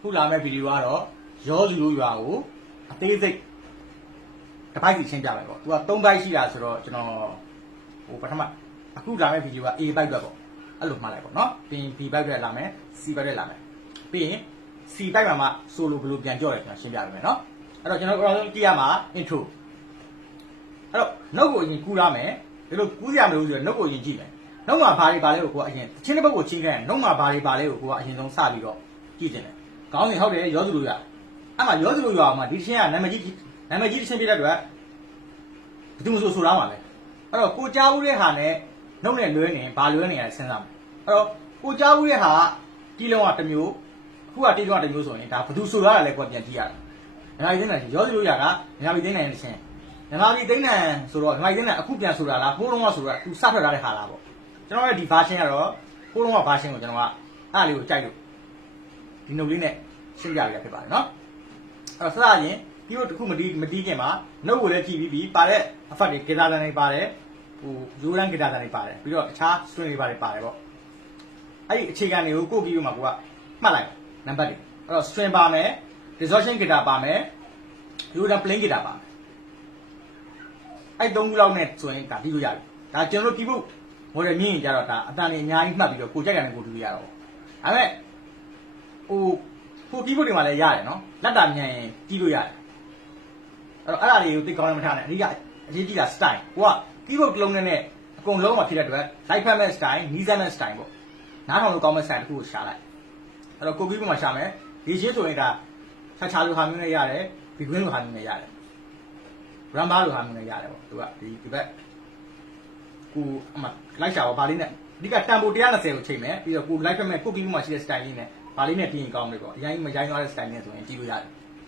ခုလာမယ့်ဗီဒီယိုကတော့ရောစုလို့ရွာကိုအသေးစိတ်တစ်ပိုက်စီရှင်းပြမယ်ပေါ့သူက၃ဘိုက်ရှိတာဆိုတော့ကျွန်တော်ဟိုပထမအခုလာမယ့်ဗီဒီယိုက A ဘိုက်အတွက်ပေါ့အဲ့လိုမှတ်လိုက်ပေါ့နော်ပြီးရင် B ဘိုက်အတွက်လာမယ် C ဘိုက်အတွက်လာမယ်ပြီးရင် C ဘိုက်မှာမှ solo ဘယ်လိုပြန်ကြော့လဲကျွန်တော်ရှင်းပြပေးမယ်နော်အဲ့တော့ကျွန်တော်အရင်ကြည့်ရမှာ intro အဲ့တော့နှုတ်ကိုအရင်ကူးရမယ်ဒီလိုကူးရမလို့ဆိုတော့နှုတ်ကိုအရင်ကြည့်မယ်နှုတ်မှာဘာတွေပါလဲကိုကိုကအရင်ချင်းတစ်ပုတ်ကိုချင်းခဲ့ရင်နှုတ်မှာဘာတွေပါလဲကိုကိုကအရင်ဆုံးစပြီးတော့ကြည့်တင်တယ် ကောင်းရင်ဟုတ်တယ်ရောစုလို့ရတယ်အဲ့မှာရောစုလို့ရအောင်မှာဒီချင်းကနာမည်ကြီးနာမည်ကြီးတစ်ချင်းပြတဲ့အတွက်ဘယ်သူမှဆိုဆိုရမှာလဲအဲ့တော့ကိုကြားဦးတဲ့ဟာနဲ့နှုတ်နဲ့လွဲနေဘာလွဲနေရလဲစဉ်းစားမယ်အဲ့တော့ကိုကြားဦးတဲ့ဟာကတီးလုံးကတစ်မျိုးအခုကတီးလုံးကတစ်မျိုးဆိုရင်ဒါဘယ်သူဆိုရတာလဲကိုပြန်ကြည့်ရတာနာမည်သိနေရောစုလို့ရတာနာမည်သိနေတဲ့ချင်းမြန်မာပြည်သိန်းနံဆိုတော့မြန်မာပြည်သိန်းနံအခုပြန်ဆိုတာလားဟိုးလုံးကဆိုတာသူစထွက်ထားတဲ့ဟာလားပေါ့ကျွန်တော်ရဲ့ဒီ version ကတော့ဟိုးလုံးက version ကိုကျွန်တော်ကအဲ့လေးကိုကြိုက်လို့ ဒီနှုတ်လေးနဲ့ရှင်းပြပြဖြစ်ပါတယ်နော်အဲ့တော့စရရင်ဒီလိုတစ်ခုမတီးမတီးခင်မှာနှုတ်ကိုလည်းကြည့်ပြီးပြီပါတဲ့အဖတ်တွေဂီတာတန်တွေပါတယ်ဟိုရိုးရန်ဂီတာတန်တွေပါတယ်ပြီးတော့အခြား string တွေပါတယ်ပါတယ်ပေါ့အဲ့ဒီအခြေခံတွေကိုကိုယ့်ပြီးမှကိုကမှတ်လိုက်နံပါတ်တွေအဲ့တော့ string ပါမယ် distortion guitar ပါမယ်ရိုးရန် plain guitar ပါမယ်အဲ့သုံးခုလောက်နဲ့ဆိုရင်ဒါတီးလို့ရတယ်ဒါကျွန်တော်တို့တီးဖို့ဟိုရမြင်ရင်ကြတော့ဒါအတန်လေးအများကြီးမှတ်ပြီးတော့ကိုကြိုက်တယ်နဲ့ကိုတီးလို့ရတော့ဒါပေမဲ့ ဟိုကိုတီးဖို့တွေမှာလည်းရတယ်နော်လက်တာမြန်ရင်တီးလို့ရတယ်အဲ့တော့အဲ့ဒါလေးကိုသိကောင်းလည်းမထားနဲ့အဓိကအရေးကြီးတာ style ကိုကတီးဖို့တစ်လုံးနဲ့နဲ့အကုန်လုံးမှာဖြစ်တဲ့အတွက် light fat မဲ့ style နီးစပ်မဲ့ style ပေါ့နားထောင်လို့ကောင်းမဲ့ style တစ်ခုကိုရှာလိုက်အဲ့တော့ကိုပြီးပေါ်မှာရှာမယ်ဒီရှင်းဆိုရင်ဒါခြားခြားလိုဟာမျိုးနဲ့ရတယ်ဘီကွင်းလိုဟာမျိုးနဲ့ရတယ်ရမ်ဘာလိုဟာမျိုးနဲ့ရတယ်ပေါ့သူကဒီဒီဘက်ကိုအမလိုက်ရှာပါဗာလေးနဲ့အဓိကတန်ဖို120ကိုချိန်မယ်ပြီးတော့ကိုလိုက်ဖက်မဲ့ကိုကင်းမှာရှိတဲ့ style လေးနဲ့ ဗာလေးနဲ့ပြင်ရင်ကောင်းတယ်ပေါ့အရင်မရိုင်းသွားတဲ့ style နဲ့ဆိုရင်ကြည့်လို့ရတယ်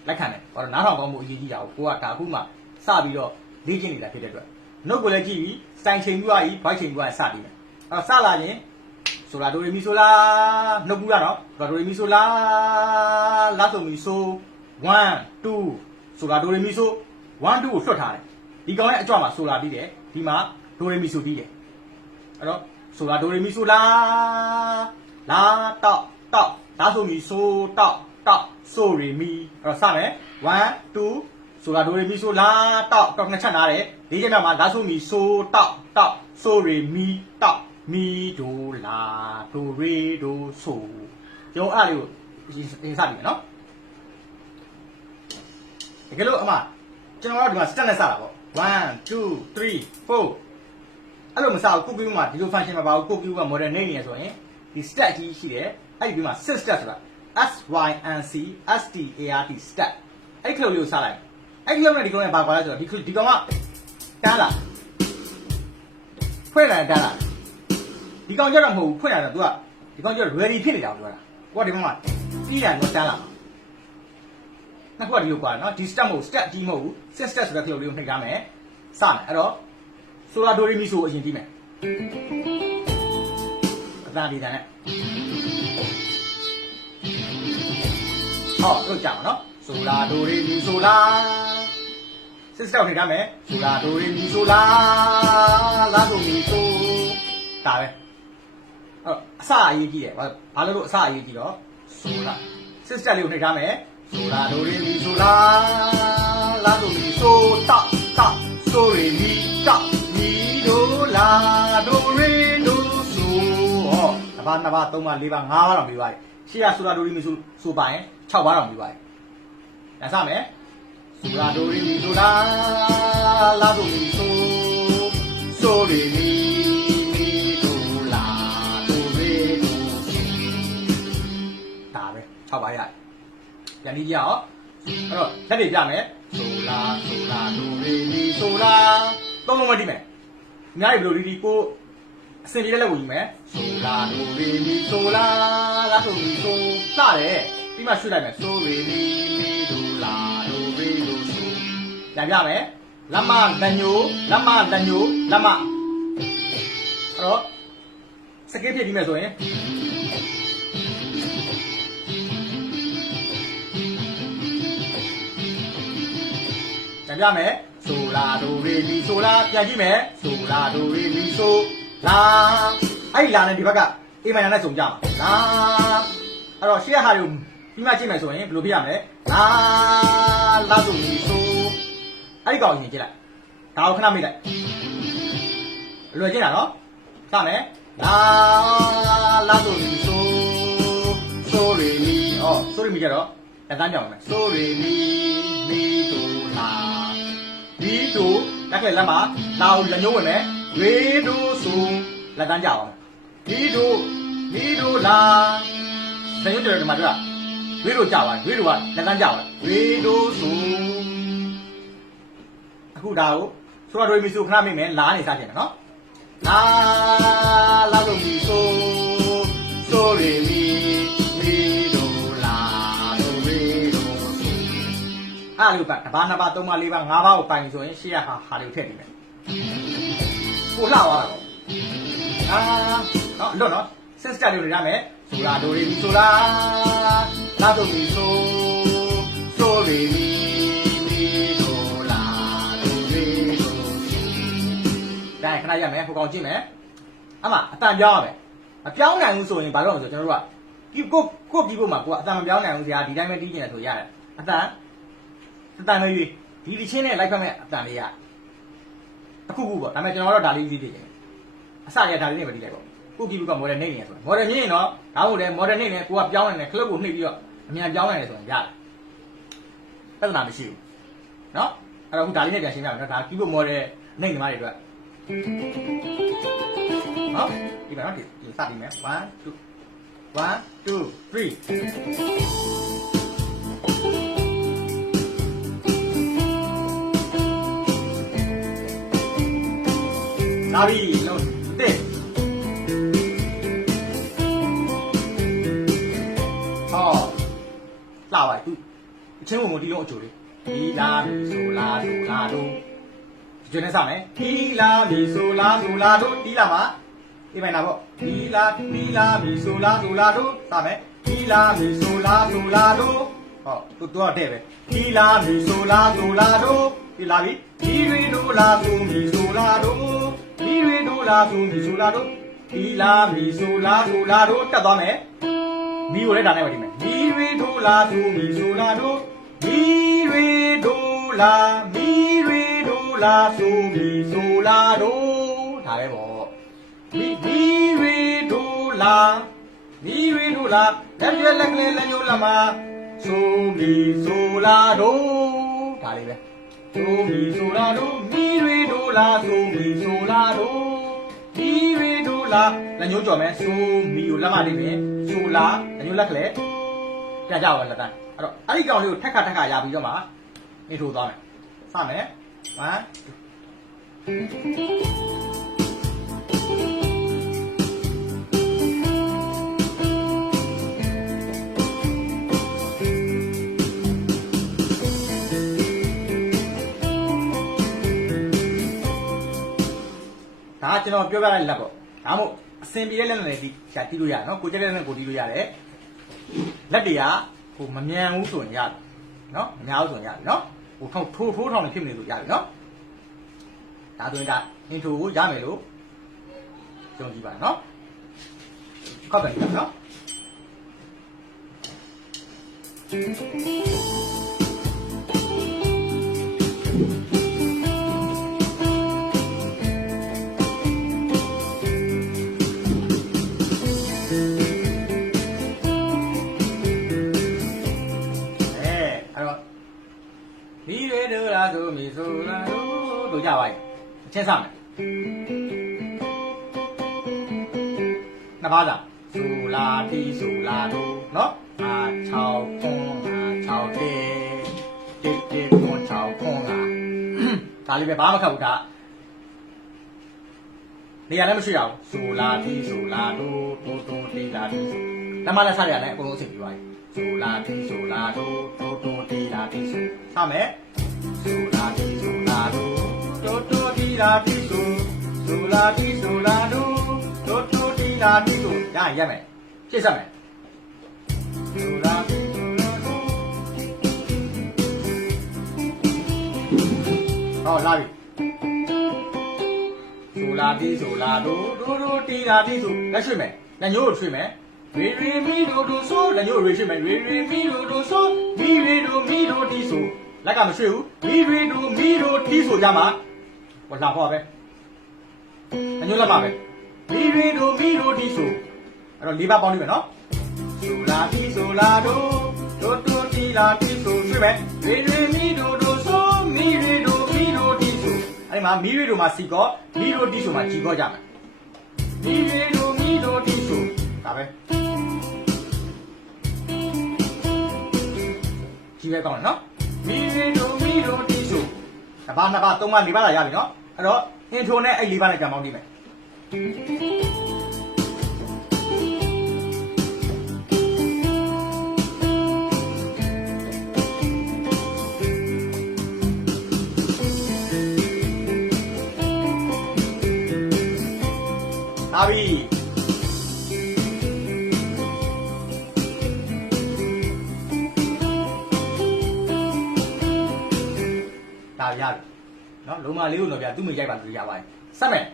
လက်ခံတယ်ဟောတော့နားထောင်ကောင်းမှုအရေးကြီးတာကိုကိုကဒါအခုမှစပြီးတော့လေ့ကျင့်နေတာဖြစ်တဲ့အတွက်နှုတ်ကိုလည်းကြည့်ပြီး style ချိန်ပြီးသွားပြီ voice ချိန်ပြီးသွားရင်စပြီးမယ်အဲ့တော့စလာရင်ဆိုလာဒိုရီမီဆိုလာနှုတ်ကူရတော့ဆိုလာဒိုရီမီဆိုလာလာဆိုမီဆို1 2ဆိုလာဒိုရီမီဆို1 2ကိုလွှတ်ထားတယ်ဒီကောင်ရဲ့အကြွမှာဆိုလာပြီးတယ်ဒီမှာဒိုရီမီဆိုပြီးတယ်အဲ့တော့ဆိုလာဒိုရီမီဆိုလာလာတော့တော့ လာဆိုမီဆိုတော့တော့ဆိုရီမီအဲ့တော့စမယ်1 2ဆိုလာဒိုရီမီဆိုလာတော့တော့နှစ်ချက်နားတယ်လေးချက်မြောက်မှာလာဆိုမီဆိုတော့တော့ဆိုရီမီတော့မီဒိုလာဒိုရီဒိုဆိုကျွန်တော်အဲ့ဒါလေးကိုအရင်စပြီနော်တကယ်လို့အမကျွန်တော်တို့ဒီမှာ step နဲ့စတာပေါ့1 2 3 4အဲ့လိုမစဘူးကိုကူမှာဒီလို function မှာပါဘူးကိုကူက model နေနေရဆိုရင်ဒီ step ကြီးရှိတယ် အဲ့ဒီပြီးမှာ sys step ဆိုတာ s y n c s t a r t step အဲ့ဒီခလုတ်လေးကိုစလိုက်အဲ့ဒီခလုတ်နဲ့ဒီခလုတ်နဲ့ဘာကွာလဲဆိုတော့ဒီဒီကောင်ကတန်းလာဖွင့်လာတန်းလာဒီကောင်ကြတော့မဟုတ်ဘူးဖွင့်လာတော့ तू ကဒီကောင်ကြတော့ ready ဖြစ်နေတာကိုပြောတာကိုကဒီမှာပြီးတယ်တော့တန်းလာနှစ်ခုကဒီလိုကွာနော်ဒီ step မဟုတ် step ကြီးမဟုတ်ဘူး sys step ဆိုတဲ့ခလုတ်လေးကိုနှိပ်ထားမယ်စမယ်အဲ့တော့ဆိုလာဒိုရီမီဆိုအရင်ပြီးမယ်အတန်ဒီတန်နဲ့ ဟောတို့ကြာမှာနော်ဆိုလာဒိုရီမီဆိုလာစစ်စတောက်ထိထားမယ်ဆိုလာဒိုရီမီဆိုလာလာဒိုမီဆိုဒါပဲအဲ့အစအရေးကြီးတယ်ဘာဘာလို့လို့အစအရေးကြီးတော့ဆိုလာစစ်စတက်လေးကိုနှိပ်ထားမယ်ဆိုလာဒိုရီမီဆိုလာလာဒိုမီဆိုတောက်တောက်ဆိုရီမီတောက်မီဒိုလာဒိုရီဒိုဆိုဟော တစ်ပါးနှစ်ပါးသုံးပါးလေးပါးငါးပါးတော့ပြီးပါတယ်ရှေ့ကဆိုလာဒိုရီမီဆိုဆိုပါရင်6ပါးတော့ပြီးပါတယ်ဒါစမယ်ဆိုလာဒိုရီမီဆိုလာလာဒိုမီဆိုဆိုရီမီမီဒိုလာဒိုရီဒိုဆိုဒါပဲ6ပါးရတယ်ပြန်ပြီးကြအောင်အဲ့တော့လက်တွေပြမယ်ဆိုလာဆိုလာဒိုရီမီဆိုလာသုံးလုံးမတိမယ်အများကြီးဘယ်လိုဒီဒီကို အစင်ပြေတဲ့လက်ကိုယူမယ်ဆိုလာဒိုရီမီဆိုလာလာဒိုမီဆိုစတယ်ပြီးမှရွှေ့လိုက်မယ်ဆိုရီမီမီဒိုလာဒိုရီဒိုဆိုပြန်ပြမယ်လက်မလက်ညိုလက်မလက်ညိုလက်မအဲ့တော့စကေးဖြစ်ပြီးမယ်ဆိုရင်ပြန်ပြမယ်ဆိုလာဒိုရီမီဆိုလာပြန်ကြည့်မယ်ဆိုလာဒိုရီမီဆို လာအဲ့ဒီလာနဲ့ဒီဘက်ကအေးမိုင်နာနဲ့စုံကြမှာလာအဲ့တော့ရှေ့ကဟာတွေကိုပြီးမှကြည့်မယ်ဆိုရင်ဘယ်လိုပြရမလဲလာလာဆိုမီဆိုအဲ့ဒီကောင်ရင်ကြည့်လိုက်ဒါကိုခဏမိလိုက်လွယ်ကြည့်တာနော်စမယ်လာလာဆိုမီဆိုဆိုရီမီအော်ဆိုရီမီကြတော့လက်တန်းကြောင်မယ်ဆိုရီမီမီဒိုလာမီဒိုလက်ကလေးလက်မှာလာကိုလက်ညှိုးဝင်မယ် ရေဒိုဆိုလက်တန်းကြောင်မီဒိုမီဒိုလာလက်ညှိုးကြတယ်ဒီမှာတွေ့လားဝေးတို့ကြာပါဝေးတို့ကလက်တန်းကြာပါဝေးတို့ဆိုအခုဒါကိုဆိုတော့ဒိုမီဆိုခဏမိမယ်လာနေစားကြတယ်နော်လာလာလို့မီဆိုဆိုရီမီမီတို့လာတို့ဝေးတို့ဆိုအားလို့ကတပါးနှစ်ပါးသုံးပါးလေးပါးငါးပါးကိုပိုင်ဆိုရင်ရှေ့ရဟာဟာလေးထည့်ပြီးမယ် ကိုလှသွားတာပေါ့အာနော်လွတ်နော်စစ်စတာလေးတွေရမယ်ဆိုလာဒိုရီမီဆိုလာလာတို့မီဆိုဆိုရီမီမီတို့လာတို့ဝေးတို့ဆိုဒါခဏရမယ်ဟိုကောင်ကြည့်မယ်အမအတန်ပြောင်းရမယ်မပြောင်းနိုင်ဘူးဆိုရင်ဘာလို့လဲဆိုကျွန်တော်တို့ကဒီကိုကိုပြီးဖို့မှာကိုကအတန်မပြောင်းနိုင်ဘူးဆရာဒီတိုင်းပဲတီးကျင်တယ်ဆိုရတယ်အတန်အတန်မရွေးဒီဒီချင်းနဲ့လိုက်ဖက်မဲ့အတန်လေးရ အခုခုပေါ့ဒါပေမဲ့ကျွန်တော်တို့ဒါလေးယူသေးတယ်အစရဒါလေးနဲ့ပဲတီးလိုက်ပေါ့ကိုပြီးဖို့ကမော်ဒယ်နေနေဆိုတာမော်ဒယ်မြင်ရင်တော့ဒါမှမဟုတ်တယ်မော်ဒယ်နေနေကိုကပြောင်းနေတယ်ခလုတ်ကိုနှိပ်ပြီးတော့အမြန်ပြောင်းနိုင်တယ်ဆိုရင်ရတယ်ပြဿနာမရှိဘူးเนาะအဲ့တော့အခုဒါလေးနဲ့ပြန်ရှင်းပြမယ်เนาะဒါကီးဘုတ်မော်ဒယ်နေနေမှာတွေအတွက်เนาะဒီမှာเนาะဒီစတင်မယ်1 2 1 2 3 လာပြီလို့တဲ့ဟောလာပါသူအချင်းဝင်မဒီလုံးအချိုလေးဒီလာမီဆိုလာဆိုလာတို့ဒီကျနေစမယ်ဒီလာမီဆိုလာဆိုလာတို့ဒီလာမှာဒီမိုင်နာပေါ့ဒီလာဒီလာမီဆိုလာဆိုလာတို့စမယ်ဒီလာမီဆိုလာဆိုလာတို့ဟောသူတော့တဲ့ပဲဒီလာမီဆိုလာဆိုလာတို့ဒီလာပြီဒီတွေတို့လာဆိုမီဆိုလာတို့ ဒီတွေတို့လာဆိုမီဆိုလာတို့ဒီလာမီဆိုလာဆိုလာတို့တက်သွားမယ်မီကိုလည်းဒါနဲ့ပဲဒီမယ်မီတွေတို့လာဆိုမီဆိုလာတို့မီတွေတို့လာမီတွေတို့လာဆိုမီဆိုလာတို့ဒါပဲပေါ့မီမီတွေတို့လာမီတွေတို့လာလက်ရွက်လက်ကလေးလက်ညှိုးလက်မဆိုမီဆိုလာတို့ဒါလေးပဲ ဆိုမီဆိုလာတို့မီတွေတို့လာဆိုမီဆိုလာတို့မီတွေတို့လာလက်ညှိုးကြော်မယ်ဆိုမီကိုလက်မလေးပဲဆိုလာလက်ညှိုးလက်ကလေးပြန်ကြပါလက်တန်းအဲ့တော့အဲ့ဒီကောင်လေးကိုထက်ခါထက်ခါရပြီးတော့မှနေထိုးသွားမယ်စမယ်1ဒါ ကကျွန်တော်ပြောပြတဲ့လက်ပေါ့ဒါမှမဟုတ်အစင်ပြေတဲ့လက်နဲ့ဒီရှာတီးလို့ရတယ်နော်ကိုကျက်တဲ့လက်နဲ့ကိုတီးလို့ရတယ်လက်တွေကဟိုမမြန်ဘူးဆိုရင်ရတယ်နော်မများဘူးဆိုရင်ရတယ်နော်ဟိုထောက်ထိုးထိုးထောင်နေဖြစ်နေလို့ရတယ်နော်ဒါဆိုရင်ဒါအင်ထရိုကိုရမယ်လို့ယုံကြည်ပါနော်ခောက်တယ်နော် ဆိုမီဆိုလားတို့တို့ကြပါရဲ့အချင်းစမယ်နှစ်ပါးသာဆူလာတီဆူလာတို့နော်အာ6ခွန်းအာ6တေတစ်တစ်ခွန်း6ခွန်းကဒါလေးပဲဘာမှမခတ်ဘူးဒါနေရာလည်းမရှိရဘူးဆူလာတီဆူလာတို့တို့တို့တီလာတီဆူဓမ္မလက်ဆက်ရလည်းအကုန်လုံးအဆင်ပြေသွားပြီဆိုလာတီဆိုလာဒိုတိုတိုတီလာတီဆိုစမယ်ဆိုလာ တီဆိုလာဒိုတိုတိုတီလာတီဆိုဆိုလာတီဆိုလာဒိုတိုတိုတီလာတီဆိုရရင်ရက်မယ်ရှင်းစမယ်ဆိုလာတီဆိုလာဒိုဟောလာပြီဆိုလာတီဆိုလာဒိုတိုတိုတီလာတီဆိုလက်ရွှေ့မယ်လက်ညှိုးကိုရွှေ့မယ်ရေရေမီဒိုဒိုဆိုလက်ညိုရေရှိမယ်ရေရေမီဒိုဒိုဆိုမီရေဒိုမီဒိုတီဆို လက်ကမရွှေ့ဘူးမီရေဒိုမီဒိုတီဆိုကြမှာဟောလာဟောပဲလက်ညိုလက်ပါပဲမီရေဒိုမီဒိုတီဆိုအဲ့တော့လေးပါပေါင်းနေမယ်နော်ဆိုလာတီဆိုလာဒိုဒိုတိုတီလာတီဆိုရွှေ့မယ်ရေရေမီဒိုဒိုဆိုမီရေဒိုမီဒိုတီဆိုအဲ့ဒီမှာမီရေဒိုမှာစီကောမီဒိုတီဆိုမှာဂျီကောကြမယ်မီရေဒိုမီဒိုတီဆိုဒါပဲကြီးပဲကောင်းတယ်နော် မီရီဒိုမီဒိုတီဆိုတစ်ပါးနှစ်ပါးသုံးပါးလေးပါးလာရပြီနော်အဲ့တော့အင်ထရိုနဲ့အဲ့လေးပါးနဲ့ကြံပေါင်းကြည့်မယ်ဒါပြီ ရပြီနော်လုံးမလေးကိုတော့ပြသူ့မိရိုက်ပါသူရပါတယ်စက်မယ်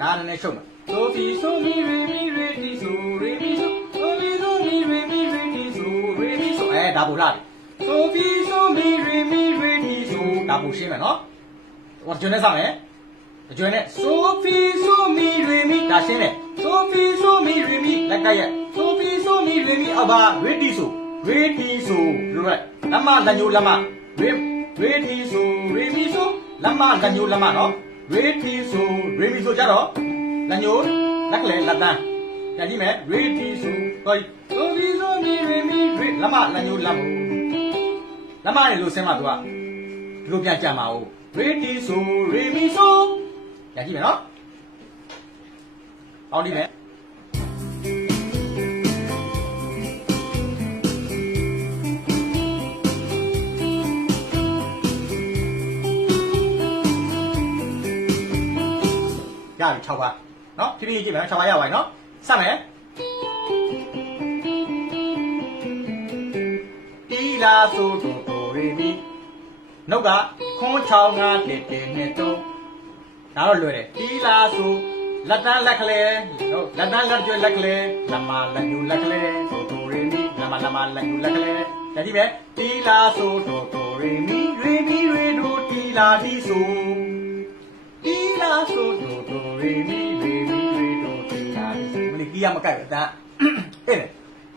ဒါနည်းနည်းရှုပ်မယ်ဆိုဖီဆိုမီရီမီရီတီဆိုရီမီဆိုဆိုဖီဆိုမီရီမီရီတီဆိုရီမီဆိုအဲဒါပို့လာပြီဆိုဖီဆိုမီရီမီရီတီဆိုဒါပို့ရှင်းမယ်နော်ဟောကျွန်းနဲ့စမယ် အကျွန်းနဲ့ဆိုဖီဆိုမီရီမီဒါရှင်းတယ်ဆိုဖီဆိုမီရီမီလက်ကရက်ဆိုဖီဆိုမီရီမီအဘာရီတီဆိုရီတီဆိုလိုရက်လမလက်ညိုလက်မရီရီတီဆိုရီမီဆိုလမလက်ညိုလက်မနော်ရီတီဆိုရီမီဆိုကြတော့လက်ညိုလက်ကလေးလက်တန်းပြန်ကြည့်မယ်ရေတီဆိုဟောဆိုဘီဆိုမီရေမီရေလက်မလက်ညိုလက်မလက်မနေလို့ဆင်းမသူကဒီလိုပြန်ကြံပါဦးရေတီဆိုရေမီ ဆိုပြန်ကြည့်မယ်နော်အောင်ဒီမယ်ရပြီ6ပါနော်ဖြည်းဖြည်းကြည့်မယ်6ပါရပါပြီနော်စမယ်တီလာဆိုတိုတိုရီမီနှုတ်ကခွန်းချောင်းငါတစ်တစ်နှစ်သုံး ဒါတော့လွယ်တယ်တီလာဆိုလက်တန်းလက်ကလေးဟုတ်လက်တန်းလက်ကျွဲလက်ကလေးလမလက်ညူလက်ကလေးတိုတိုရီမီလမလမလက်ညူလက်ကလေးကြည့်မယ်တီလာဆိုတိုတိုရီမီရီမီရီဒိုတီလာတီဆိုတီလာဆိုဒိုဒိုရေမီရေမီရေဒိုတီလာမလေးကြီးရမကြိုက်ဘူးဒါအဲ့လေ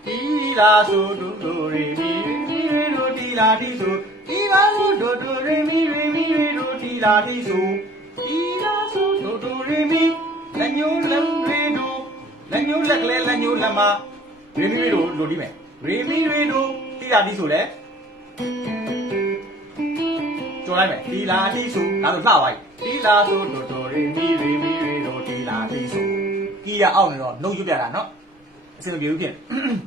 တီလာဆိုဒိုဒိုရေမီရေမီရေဒိုတီလာတီဆိုတီလာဆိုဒိုဒိုရေမီရေမီရေဒိုတီလာတီဆိုတီလာဆို ဒိုဒိုရေမီလက်ညိုးလက်ရေဒိုလက်ညိုးလက်ကလေးလက်ညိုးလက်မရေမီရေဒိုလိုဒီမယ်ရေမီရေဒိုတီလာတီဆိုလေကြော်လိုက်မယ်တီလာတီဆိုဒါဆိုလှသွားပြီတီလာဆိုဒိုဒိုရီမီရီမီရီဒိုတီလာတီဆိုကီးရအောက်နေတော့နှုတ်ရွတ်ပြတာနော်အစင်မပြေဘူးဖြစ်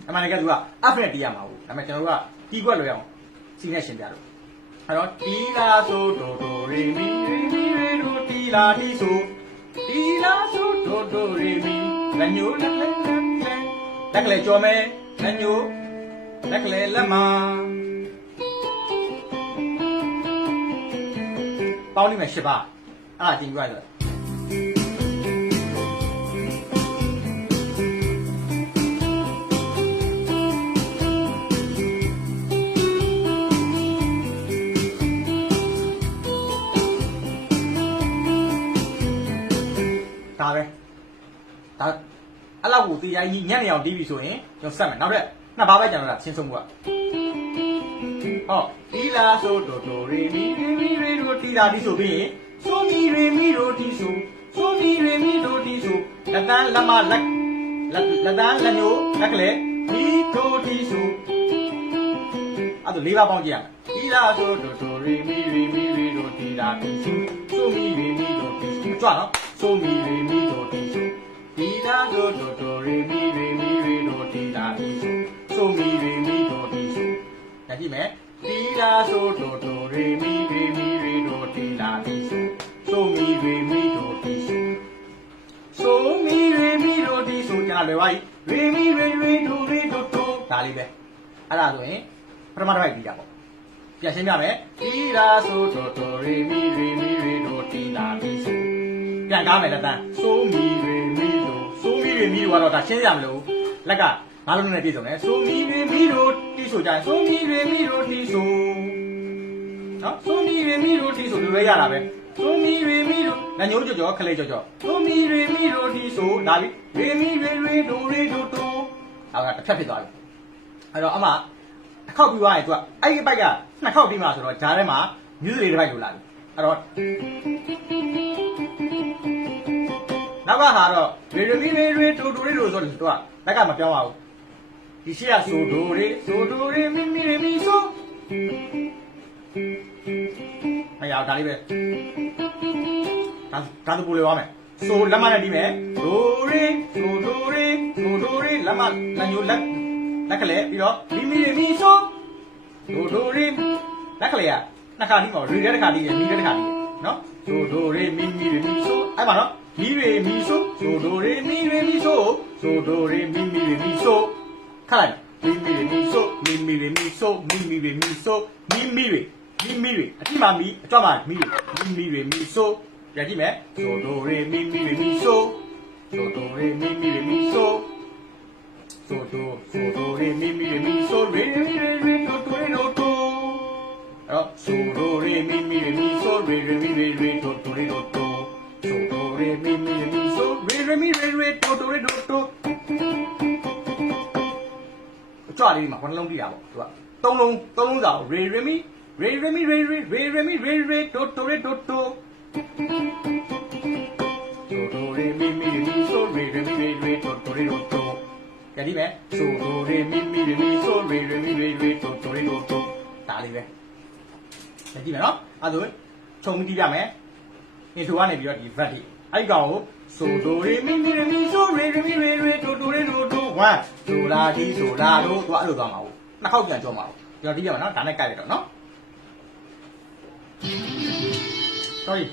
အမှန်တကယ်သူကအဖရက်တီးရမှာဘူးဒါပေမဲ့ကျွန်တော်တို့ကကီးကွက်လို့ရအောင်စီနဲ့ရှင်းပြလို့အဲ့တော့တီလာဆိုဒိုဒိုရီမီရီမီရီဒိုတီလာတီဆိုတီ လာဆိုဒိုဒိုရီမီလက်ညိုလက်လက်လက်လက်ကလေးကြော်မယ်လက်ညိုလက်ကလေးလက်မပေါင်းလိမ့်မယ်၈ပါအဲ့ဒါကြည့်ကြရဆို တရားကြီးညံ့နေအောင်တီးပြီဆိုရင်ကျွန်တော်ဆက်မယ်နောက်ထပ်နှစ်ပါးပဲကျွန်တော်ကရှင်းဆုံးမှုကဟောတီလာဆိုဒိုဒိုရီမီရီမီရီဒိုတီလာဒီဆိုပြီးရင်ဆိုမီရီမီဒိုတီဆိုဆိုမီရီမီဒိုတီဆိုလက်တန်းလက်မလက်လက်လက်တန်းလက်ညိုလက်ကလေးမီဒိုတီဆိုအဲ့ဒါလေးပါပေါင်းကြည့်ရမယ်တီလာဆိုဒိုဒိုရီမီရီမီရီဒိုတီလာတီဆိုဆိုမီရီမီဒိုတီဆိုကြွနော်ဆိုမီရီမီဒိုတီဆို တီလာဆိုဒိုဒိုရီမီရီမီရီဒိုတီလာတီဆိုဆိုမီရီမီဒိုတီဆိုကြည့်မယ်တီလာဆိုဒိုဒိုရေမီရေမီရေဒိုတီလာတီဆိုဆိုမီရေမီဒိုတီဆိုဆိုမီရေမီဒိုတီဆိုကျွန်တော်လွယ်ပါပြီရေမီရေရေဒိုရေဒိုတိုဒါလေးပဲအဲ့ဒါဆိုရင်ပထမတစ်ပိုက်ပြီးတာပေါ့ပြန်ရှင်းပြမယ်တီရာဆိုဒိုဒိုရေမီရေမီရေဒိုတီလာမီဆိုပြန်ကားမယ်လက်တန်းဆိုမီရေ မီဒိုဆိုမီရေမီဒိုကတော့ဒါရှင်းရမလို့လက်ကငါလုံးနဲ့ပြည့်စုံတယ်ဆိုမီရေမီဒိုတီဆိုကြရင်ဆိုမီရေမီဒိုတီဆိုနော်ဆိုမီရေမီဒိုတီဆိုလိုပဲရတာပဲဆိုမီရေမီဒိုငညိုးကြော်ကြော်ခလေးကြော်ကြော်ဆိုမီရေမီဒိုတီဆိုဒါပြီရေမီရေရေဒိုရေဒိုတိုအောက်ကတစ်ဖြတ်ဖြစ်သွားပြီအဲ့တော့အမတစ်ခေါက်ပြီးသွားရင် तू ကအဲ့ဒီဘက်ကနှစ်ခေါက်ပြီးမှဆိုတော့ဂျားထဲမှာ music လေးတစ်ပိုက်လိုလာပြီအဲ့တော့ နောက်ကဟာတော့ရေရေမီရေရေဒိုဒိုရေဒိုဆိုတော့ तू ကလက်ကမပြောင်းပါဘူးဒီရှိရဆိုဒိုရေဆိုဒိုရေမီမီရေမီဆိုမရဒါလေးပဲဒါဒါသူပူလေသွားမယ်ဆိုလက်မနဲ့ဒီမယ်ဒိုရေဆိုဒိုရေဆိုဒိုရေလက်မလက်ညိုလက်လက်ကလေးပြီးတော့မီမီရေမီဆိုဒိုဒိုရေလက်ကလေးကနှစ်ခါတီးပါရေတဲ့တစ်ခါတီးရမီတဲ့တစ်ခါတီးရနော်ဒိုဒိုရေမီမီရေမီဆိုအဲ့ပါနော် မီရေမီဆိုဆိုဒိုရေမီရေမီဆိုဆိုဒိုရေမီမီရေမီဆိုခါလိုက်မီမီရေမီဆိုမီမီရေမီဆိုမီမီရေမီဆိုမီမီရေမီမီရေအတိမမီအကြောက်မှာမီရေမီမီရေမီဆိုပြန်ကြည့်မယ်ဆိုဒိုရေမီမီရေမီဆိုဆိုဒိုရေမီမီရေမီဆိုဆိုဒိုဆိုဒိုရေမီမီရေမီဆိုရေရေရေရေဒိုဒိုရေဒိုဒိုအဲ့တော့ဆိုဒိုရေမီမီရေမီဆိုရေရေမီရေရေဒိုဒိုရေဒို ဒိုဆိုဒိုရေမီမီရေမီဆိုရေရေမီရေရေဒိုဒိုရေဒိုဒိုအကြွလေးမှာဘယ်နှလုံးပြတာပေါ့သူကသုံးလုံးသုံးလုံးစာရေရေမီရေရေမီရေရေရေရေမီရေရေဒိုဒိုရေဒိုဒိုဆိုဒိုရေမီမီရေမီဆိုရေရေမီရေရေဒိုဒိုရေဒိုဒိုကြည့်မယ်ဆိုဒိုရေမီမီရေမီဆိုရေရေမီရေရေဒိုဒိုရေဒိုဒိုဒါလေးပဲကြည့်မယ်နော်အဲ့ဒါခြုံပြီးကြည့်ရမယ် အင်ထိုကနေပြီးတော့ဒီ vat ဒီအဲ့ကောင်ကိုဆိုဒိုရေမီမီရေမီဆိုရေရေမီရေရေဒိုဒိုရေဒိုဒို1ဒိုလာဒီဒိုလာဒိုသူအဲ့လိုသွားမှာဟုတ်နှစ်ခေါက်ပြန်ကြောမှာဟုတ်ကျွန်တော်ဒီပြမယ်နော်ဒါနဲ့ကြိုက်ရတော့နော် sorry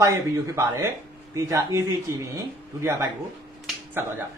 ပထမအပိုက်ရဲ့ဗီဒီယိုဖြစ်ပါတယ်တေချာအေးသေးကြည့်ရင်ဒုတိယအပိုက်ကိုဆက်သွားကြမယ်